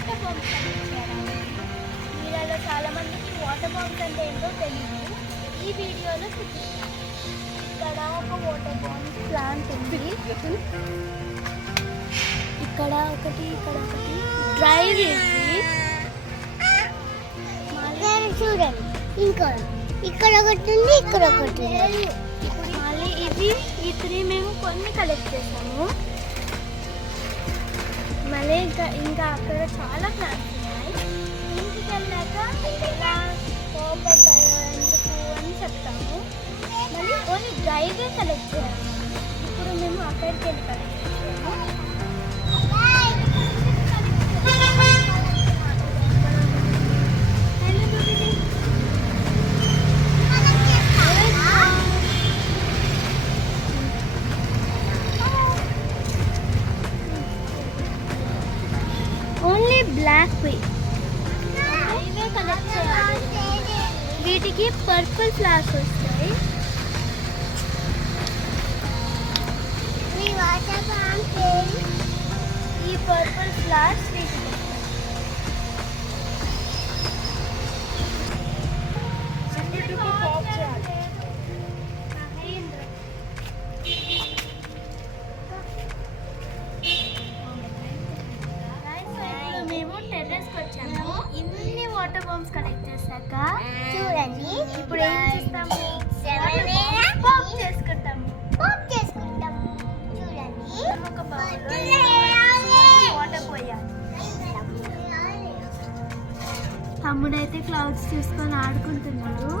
Water bombs కనిపించారు. వీళ్ళలో చాలామందికి వాటర్ బాంబ్స్ అంటే ఏంటో తెలియదు. ఈ వీడియోలో చూపిస్తాను. ఇక్కడ ఒక వాటర్ బాంబ్ ప్లాంట్ ఉంది. ఇక్కడ ఒకటి డ్రై వేసి చూడండి, ఇంకా ఇక్కడ ఒకటి ఉంది, ఇక్కడ ఒకటి ఉంది. మళ్ళీ ఇవి ఈ 3 మేము కొన్ని కలెక్ట్ చేసాము. మళ్ళీ ఇంకా అక్కడ చాలా ప్లాంట్స్ ఉన్నాయి. ఇంటికి వెళ్ళాక ఎలా పోతాయో ఎందుకు అని చెప్తాము. మళ్ళీ ఓన్లీ డ్రైవే కలెక్ట్ చేయాలి. ఇప్పుడు మేము అక్కడికి వెళ్ళి కలెక్ట్ చేసాము. ఓన్లీ బ్లాక్ ఇవే కలెక్ట్ చేయాలి. వీటికి పర్పుల్ ఫ్లవర్స్ వస్తాయి. ఈ పర్పుల్ ఫ్లవర్స్ వీటికి మేము టెర్రస్కి వచ్చాము. ఇన్ని వాటర్ బాంబ్స్ కలెక్ట్ చేశాక చూడండి, ఇప్పుడు ఏం చేస్తాము? పాప్ చేసుకుంటాము. చూడండి, ఒక బౌల్లో వాటర్ పోయాలి. తమ్ముడైతే క్లౌడ్స్ చూసుకొని ఆడుకుంటున్నాడు.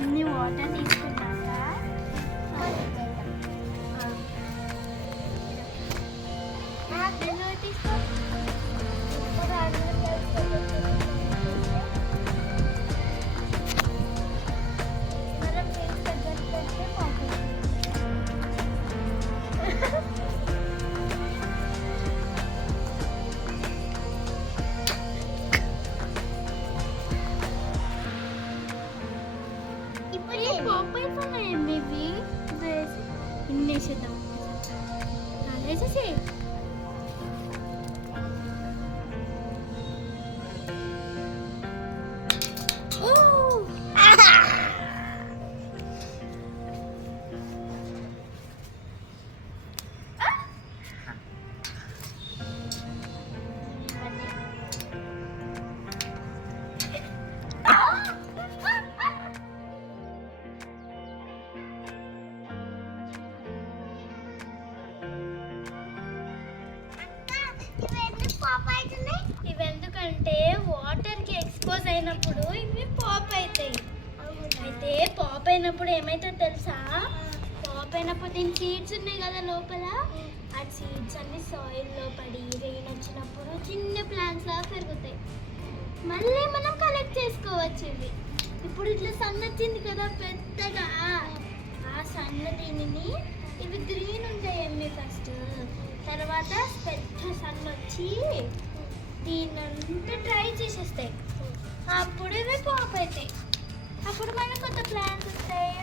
ఇన్ని వాటర్ తీసుకున్నాక ఇన్నేసేద్దాం. వేసేసి ఇవెందుకంటే వాటర్కి ఎక్స్పోజ్ అయినప్పుడు ఇవి పాప్ అవుతాయి. అయితే పాప్ అయినప్పుడు ఏమైతే తెలుసా? పాప్ అయినప్పుడు దీని సీడ్స్ ఉన్నాయి కదా లోపల, ఆ సీడ్స్ అన్ని సాయిల్లో పడి రెయిన్ వచ్చినప్పుడు చిన్న ప్లాంట్స్ లాగా పెరుగుతాయి. మళ్ళీ మనం కలెక్ట్ చేసుకోవచ్చు. ఇవి ఇప్పుడు ఇట్లా సన్ వచ్చింది కదా పెద్దగా, ఆ సన్న దీనిని ఇవి గ్రీన్ ఉంటాయి ఫస్ట్, తర్వాత పెద్ద సన్ వచ్చి దీన్నంతా డ్రై చేసేస్తాయి. అప్పుడు ఇవి పాప్ అవుతాయి. అప్పుడు మనకు కొత్త ప్లాంట్స్ వస్తాయి.